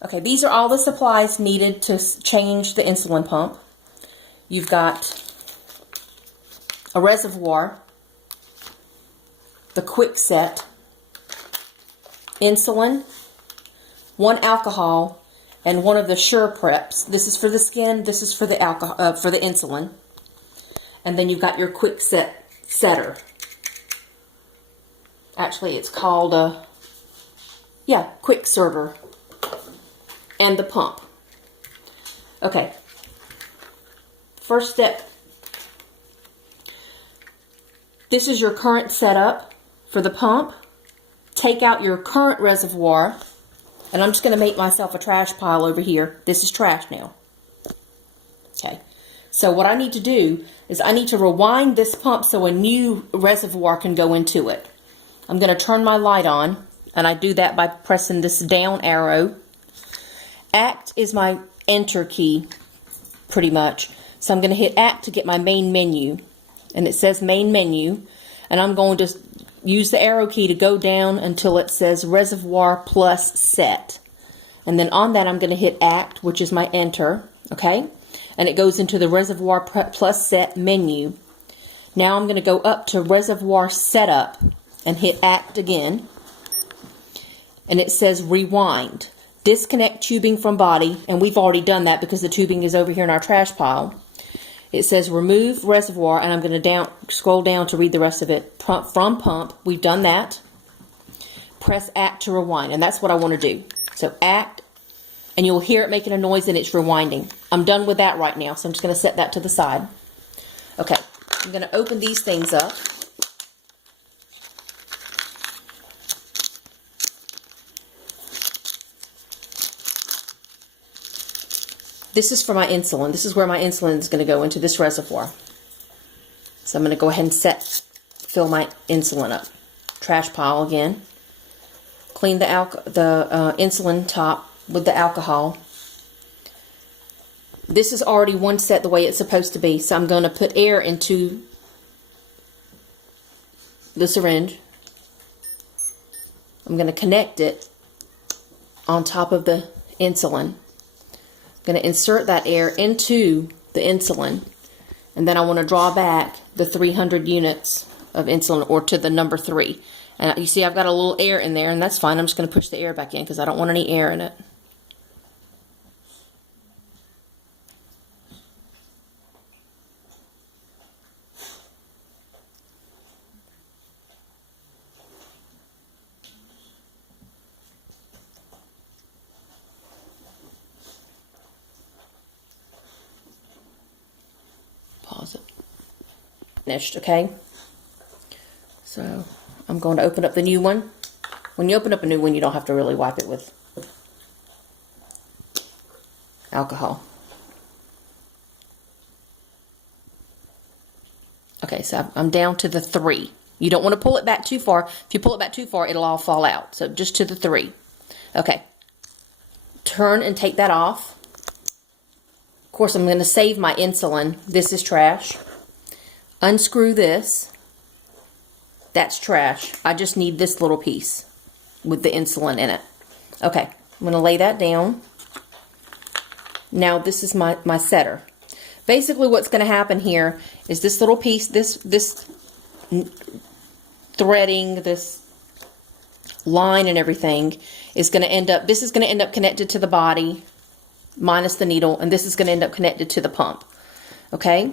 Okay, these are all the supplies needed to change the insulin pump. You've got a reservoir, the quick set, insulin, 1 alcohol, and 1 of the Sure Preps. This is for the skin, this is for the alcohol, for the insulin. And then you've got your quick setter. Actually, it's called a, quick server. And the pump. Okay. First step. This is your current setup for the pump. Take out your current reservoir. And I'm just going to make myself a trash pile over here. This is trash now. Okay. So what I need to do is I need to rewind this pump so a new reservoir can go into it. I'm going to turn my light on. And I do that by pressing this down arrow. Act is my enter key, pretty much. So I'm going to hit Act to get my main menu. And it says main menu. And I'm going to use the arrow key to go down until it says reservoir plus set. And then on that I'm going to hit Act, which is my enter. Okay? And it goes into the reservoir plus set menu. Now I'm going to go up to reservoir setup and hit Act again. And it says rewind. Disconnect tubing from body, and we've already done that because the tubing is over here in our trash pile. It says remove reservoir, and I'm going to scroll down to read the rest of it. From pump, we've done that. Press Act to rewind, and that's what I want to do. So Act, and you'll hear it making a noise and it's rewinding. I'm done with that right now, so I'm just going to set that to the side. Okay, I'm going to open these things up. This is for my insulin. This is where my insulin is going to go, into this reservoir. So I'm going to go ahead and fill my insulin up. Trash pile again. Clean the insulin top with the alcohol. This is already one set the way it's supposed to be. So I'm going to put air into the syringe. I'm going to connect it on top of the insulin. Going to insert that air into the insulin, and then I want to draw back the 300 units of insulin, or to the number 3. And you see I've got a little air in there, and that's fine. I'm just going to push the air back in because I don't want any air in it. Pause it. Finished, okay? So I'm going to open up the new one. When you open up a new one, you don't have to really wipe it with alcohol. Okay, so I'm down to the 3. You don't want to pull it back too far. If you pull it back too far, it'll all fall out. So just to the 3. Okay. Turn and take that off. Of course, I'm going to save my insulin. This is trash. Unscrew this. That's trash. I just need this little piece with the insulin in it. Okay, I'm going to lay that down. Now this is my setter. Basically what's going to happen here is this little piece, this threading, this line and everything is going to end up, this is going to end up connected to the body minus the needle, and this is going to end up connected to the pump. Okay?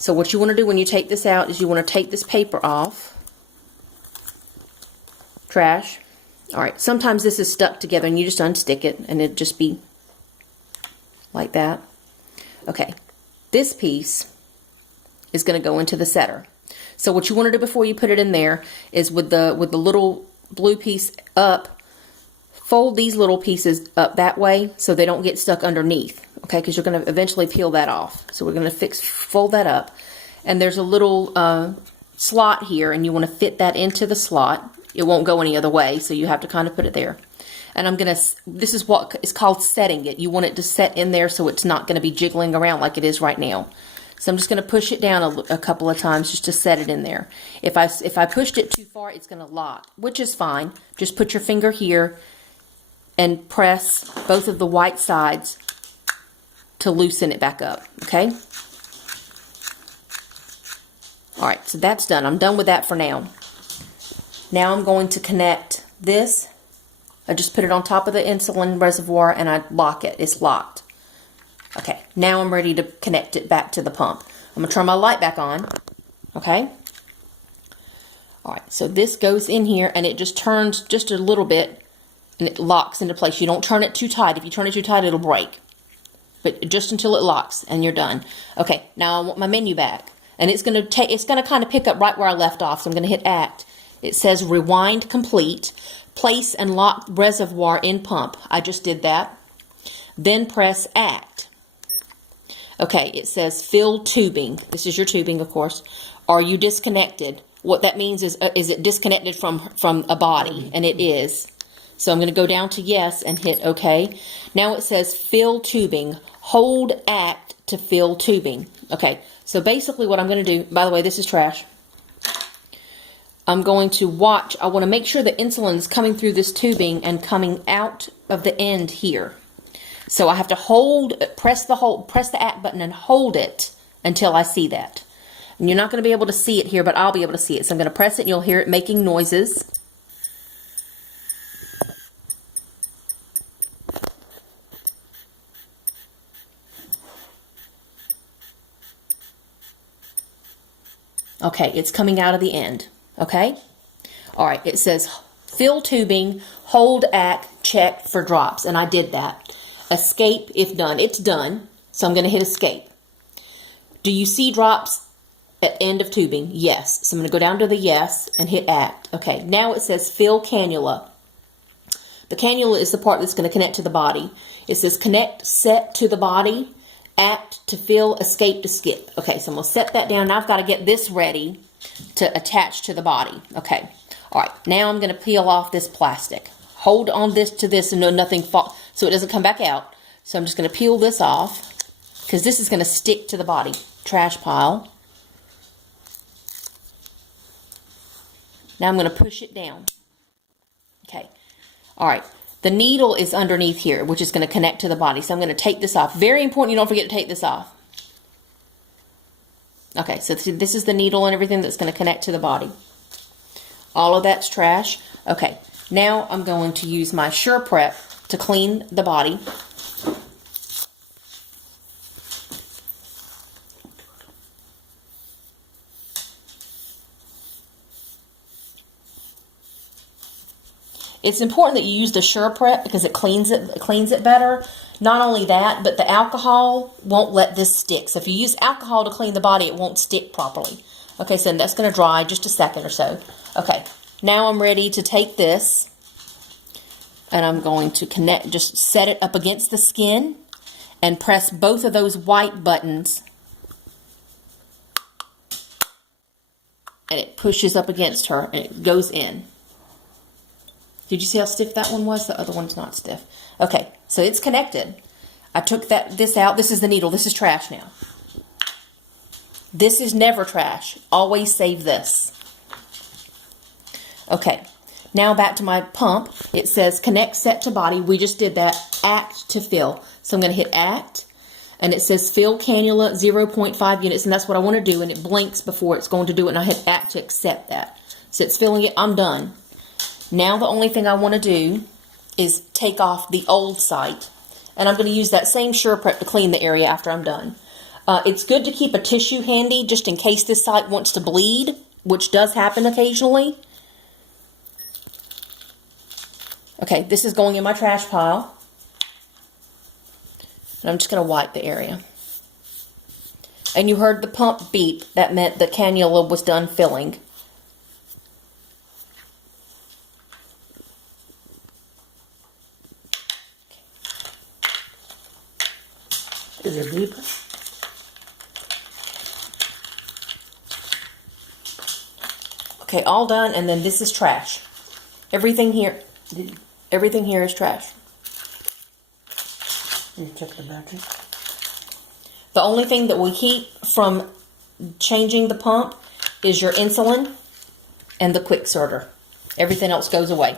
So what you want to do when you take this out is you want to take this paper off. Trash. Alright, sometimes this is stuck together and you just unstick it and it'd just be like that. Okay, this piece is going to go into the setter. So what you want to do before you put it in there is with the little blue piece up, fold these little pieces up that way so they don't get stuck underneath, okay, because you're going to eventually peel that off. So we're going to fold that up, and there's a little slot here, and you want to fit that into the slot. It won't go any other way, so you have to kind of put it there. And I'm going to, this is what is called setting it. You want it to set in there so it's not going to be jiggling around like it is right now. So I'm just going to push it down a couple of times just to set it in there. If I pushed it too far, it's going to lock, which is fine. Just put your finger here and press both of the white sides to loosen it back up, okay? Alright, so that's done. I'm done with that for now. Now I'm going to connect this. I just put it on top of the insulin reservoir and I lock it. It's locked. Okay, now I'm ready to connect it back to the pump. I'm going to turn my light back on, okay? Alright, so this goes in here and it just turns just a little bit and it locks into place. You don't turn it too tight. If you turn it too tight, it'll break. But just until it locks and you're done. Okay, now I want my menu back. And it's going to kind of pick up right where I left off. So I'm going to hit Act. It says Rewind Complete. Place and lock reservoir in pump. I just did that. Then press Act. Okay, it says Fill tubing. This is your tubing, of course. Are you disconnected? What that means is it disconnected from a body? And it is. So I'm going to go down to yes and hit OK. Now it says Fill tubing. Hold Act to fill tubing. Okay, so basically what I'm going to do, by the way, this is trash. I'm going to watch. I want to make sure the insulin is coming through this tubing and coming out of the end here. So I have to press the Act button and hold it until I see that. And you're not going to be able to see it here, but I'll be able to see it. So I'm going to press it and you'll hear it making noises. Okay, it's coming out of the end. Okay? Alright, it says Fill tubing, hold Act, check for drops. And I did that. Escape if done. It's done. So I'm going to hit Escape. Do you see drops at end of tubing? Yes. So I'm going to go down to the yes and hit Act. Okay, now it says Fill cannula. The cannula is the part that's going to connect to the body. It says Connect set to the body. Act to fill, escape to skip. Okay, so I'm going to set that down. Now I've got to get this ready to attach to the body. Okay, all right. Now I'm going to peel off this plastic. Hold on to this and nothing fall, so it doesn't come back out. So I'm just going to peel this off because this is going to stick to the body. Trash pile. Now I'm going to push it down. Okay, all right. The needle is underneath here, which is going to connect to the body. So I'm going to take this off. Very important you don't forget to take this off. Okay, so this is the needle and everything that's going to connect to the body. All of that's trash. Okay, now I'm going to use my Sure Prep to clean the body. It's important that you use the Sure Prep because it cleans it better. Not only that, but the alcohol won't let this stick. So if you use alcohol to clean the body, it won't stick properly. Okay, so that's going to dry just a second or so. Okay, now I'm ready to take this and I'm going to just set it up against the skin and press both of those white buttons and it pushes up against her and it goes in. Did you see how stiff that one was? The other one's not stiff. Okay, so it's connected. I took this out. This is the needle. This is trash now. This is never trash. Always save this. Okay, now back to my pump. It says Connect Set to Body. We just did that. Act to fill. So I'm going to hit Act. And it says Fill Cannula 0.5 units. And that's what I want to do. And it blinks before it's going to do it. And I hit Act to accept that. So it's filling it. I'm done. Now the only thing I want to do is take off the old site. And I'm going to use that same Sure Prep to clean the area after I'm done. It's good to keep a tissue handy just in case this site wants to bleed, which does happen occasionally. Okay, this is going in my trash pile. And I'm just going to wipe the area. And you heard the pump beep. That meant the cannula was done filling. Is it deep? Okay, all done, and then this is trash. Everything here is trash. You check the battery. The only thing that we keep from changing the pump is your insulin and the quick sorter. Everything else goes away.